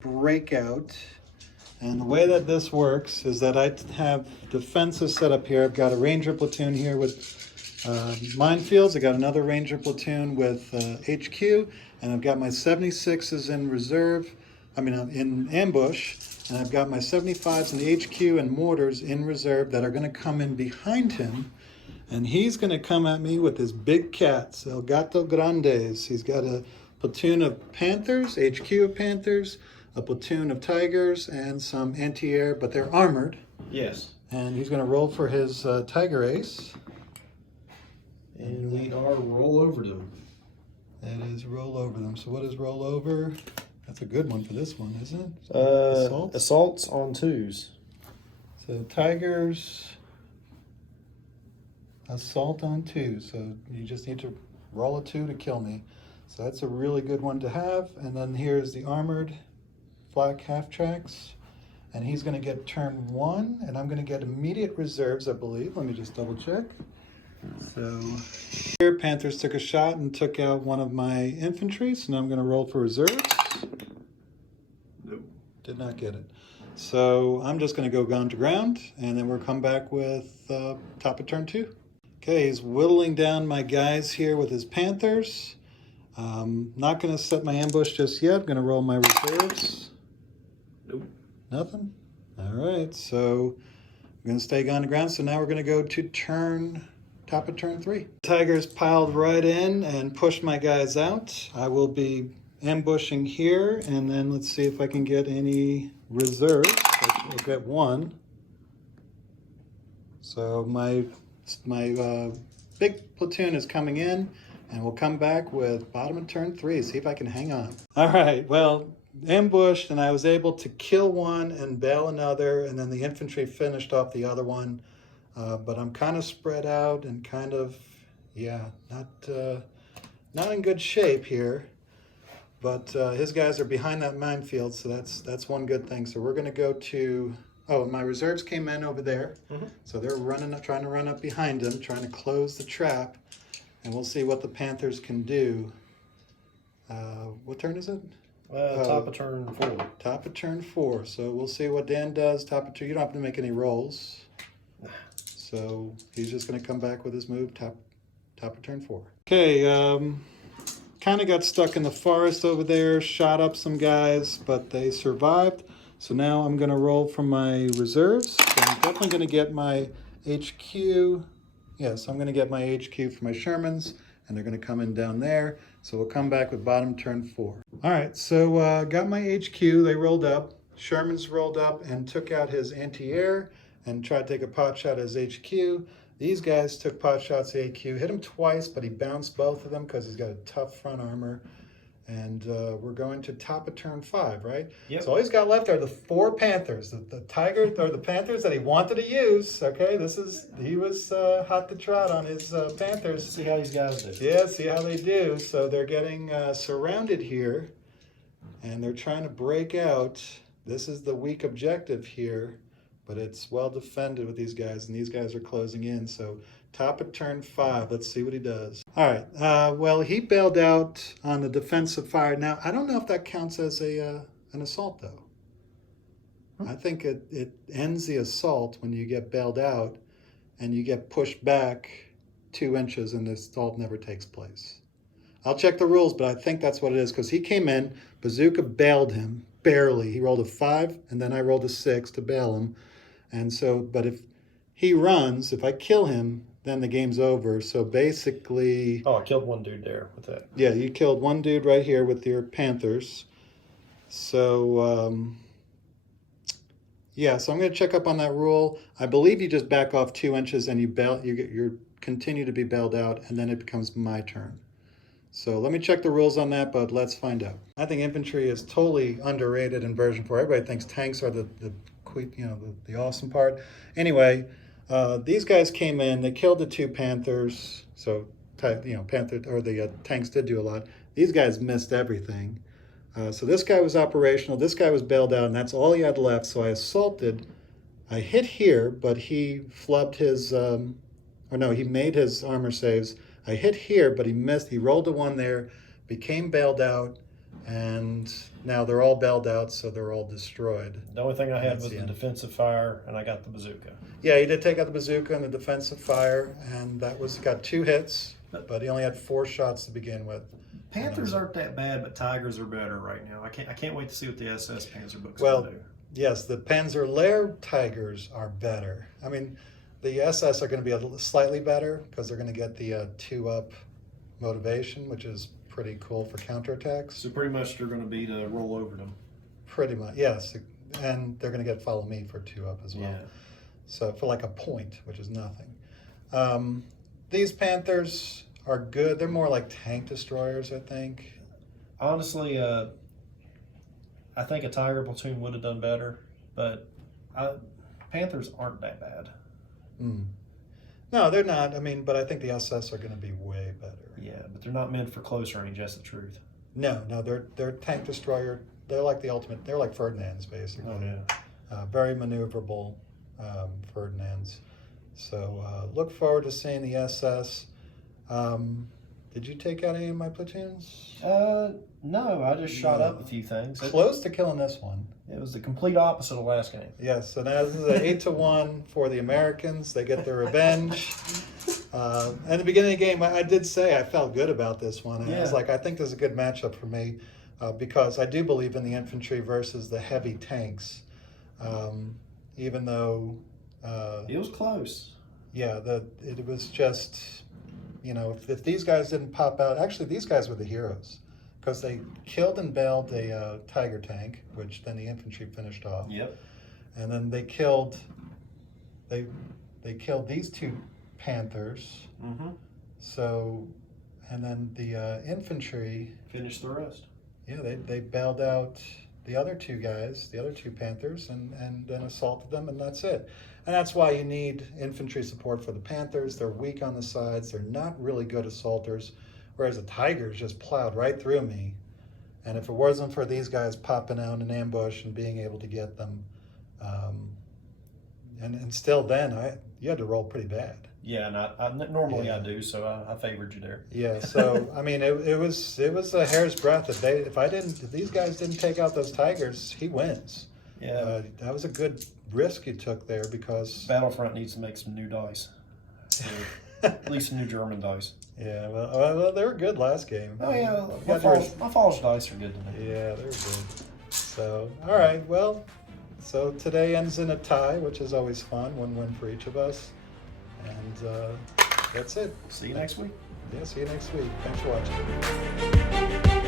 Breakout. And the way that this works is that I have defenses set up here. I've got a Ranger platoon here with minefields. I got another Ranger platoon with HQ, and I've got my 76s in reserve. In ambush, and I've got my 75s in the HQ and mortars in reserve that are going to come in behind him. And he's going to come at me with his big cats, El Gato Grandes. He's got a platoon of Panthers, HQ of Panthers, a platoon of Tigers, and some anti-air, but they're armored. Yes. And he's going to roll for his Tiger Ace. And we are roll over them. That is roll over them. So what is roll over? That's a good one for this one, isn't it? Assaults on 2s. So Tigers, assault on 2. So you just need to roll a 2 to kill me. So that's a really good one to have. And then here's the armored flak half tracks. And he's going to get turn 1, and I'm going to get immediate reserves, I believe. Let me just double check. So here, Panthers took a shot and took out one of my infantry. So now I'm going to roll for reserves. Nope. Did not get it. So I'm just going to go ground to ground, and then we'll come back with top of turn 2. Okay, he's whittling down my guys here with his Panthers. Not going to set my ambush just yet. I'm going to roll my reserves. Nope. Nothing? All right, so I'm going to stay on the ground. So now we're going to go to top of turn 3. Tigers piled right in and pushed my guys out. I will be ambushing here, and then let's see if I can get any reserves. I'll get 1. So my big platoon is coming in, and we'll come back with bottom of turn 3, see if I can hang on. All right, well, ambushed, and I was able to kill one and bail another, and then the infantry finished off the other one. But I'm kind of spread out and kind of, not in good shape here. But his guys are behind that minefield, so that's one good thing. So we're going to go to, my reserves came in over there. Mm-hmm. So they're trying to run up behind him, trying to close the trap. And we'll see what the Panthers can do. What turn is it? Top of turn 4. Top of turn 4. So we'll see what Dan does. Top of turn. You don't have to make any rolls. So he's just going to come back with his move. Top of turn 4. Okay. Kind of got stuck in the forest over there. Shot up some guys, but they survived. So now I'm going to roll from my reserves. So I'm definitely going to get my HQ. Yes, I'm going to get my HQ for my Shermans, and they're going to come in down there. So we'll come back with bottom turn 4. All right, so got my HQ. They rolled up. Shermans rolled up and took out his anti-air and tried to take a pot shot at his HQ. These guys took pot shots at HQ, hit him twice, but he bounced both of them because he's got a tough front armor. And we're going to top of turn 5, right? Yep. So all he's got left are the 4 Panthers. The Tigers or the Panthers that he wanted to use. Okay, he was hot to trot on his Panthers. See how these guys do. Yeah, see how they do. So they're getting surrounded here, and they're trying to break out. This is the weak objective here, but it's well defended with these guys, and these guys are closing in. So top of turn 5. Let's see what he does. All right. Well, he bailed out on the defensive fire. Now, I don't know if that counts as an assault, though. I think it ends the assault when you get bailed out and you get pushed back 2 inches and the assault never takes place. I'll check the rules, but I think that's what it is because he came in, Bazooka bailed him, barely. He rolled a 5, and then I rolled a 6 to bail him. And so, but if he runs, if I kill him, then the game's over. So basically... Oh, I killed one dude there with that. Yeah, you killed one dude right here with your Panthers. So, so I'm going to check up on that rule. I believe you just back off 2 inches and you continue to be bailed out, and then it becomes my turn. So let me check the rules on that, but let's find out. I think infantry is totally underrated in version 4. Everybody thinks tanks are the awesome part. Anyway, these guys came in, they killed the 2 Panthers. So, the tanks did do a lot. These guys missed everything. So this guy was operational, this guy was bailed out, and that's all he had left. So I assaulted. I hit here, but he flubbed his, he made his armor saves. I hit here, but he missed. He rolled a 1 there, became bailed out. And now they're all bailed out, so they're all destroyed. The only thing I had That's was the the end. defensive fire, and I got the bazooka. Yeah, he did take out the bazooka and the defensive fire, and that got 2 hits, but he only had 4 shots to begin with. Panthers aren't that bad, but Tigers are better right now. I can't wait to see what the SS Panzer book's Well, gonna do. yes, the Panzer Lehr Tigers are better. I mean, the SS are going to be slightly better because they're going to get the 2-up motivation, which is pretty cool for counterattacks. So pretty much they're going to be to roll over them. Pretty much, yes. And they're going to get follow me for 2-up as well. Yeah. So for like a point, which is nothing. These Panthers are good. They're more like tank destroyers, I think. Honestly, I think a Tiger platoon would have done better, but Panthers aren't that bad. No, they're not. I mean, but I think the SS are going to be way better. Yeah, but they're not meant for close range. That's the truth. No, they're tank destroyer. They're like the ultimate. They're like Ferdinands, basically. Oh yeah. Very maneuverable Ferdinands. So look forward to seeing the SS. Did you take out any of my platoons? No, I just shot up a few things. Close to killing this one. It was the complete opposite of last game. Yes, so now this is an 8-1 for the Americans. They get their revenge. In the beginning of the game, I did say I felt good about this one. And I was like, I think this is a good matchup for me because I do believe in the infantry versus the heavy tanks. Even though... it was close. Yeah, it was just, if these guys didn't pop out, actually these guys were the heroes because they killed and bailed a Tiger tank, which then the infantry finished off. Yep. And then they killed these 2 Panthers. Mm-hmm. So, and then the infantry Finished the rest. Yeah, they bailed out the other 2 guys, the other 2 Panthers, and then assaulted them, and that's it. And that's why you need infantry support for the Panthers. They're weak on the sides. They're not really good assaulters, whereas the Tigers just plowed right through me. And if it wasn't for these guys popping out in ambush and being able to get them, and still then, you had to roll pretty bad. Yeah, and normally I do, so I favored you there. Yeah, so I mean, it was a hair's breadth. If these guys didn't take out those Tigers, he wins. Yeah, that was a good risk you took there because Battlefront needs to make some new dice, at least some new German dice. Yeah, well, they were good last game. Oh yeah, my Falls dice are good to me. Yeah, they were good. So, all right, well, so today ends in a tie, which is always fun. 1-1 for each of us. And that's it. See you next week. Yeah, see you next week. Thanks for watching.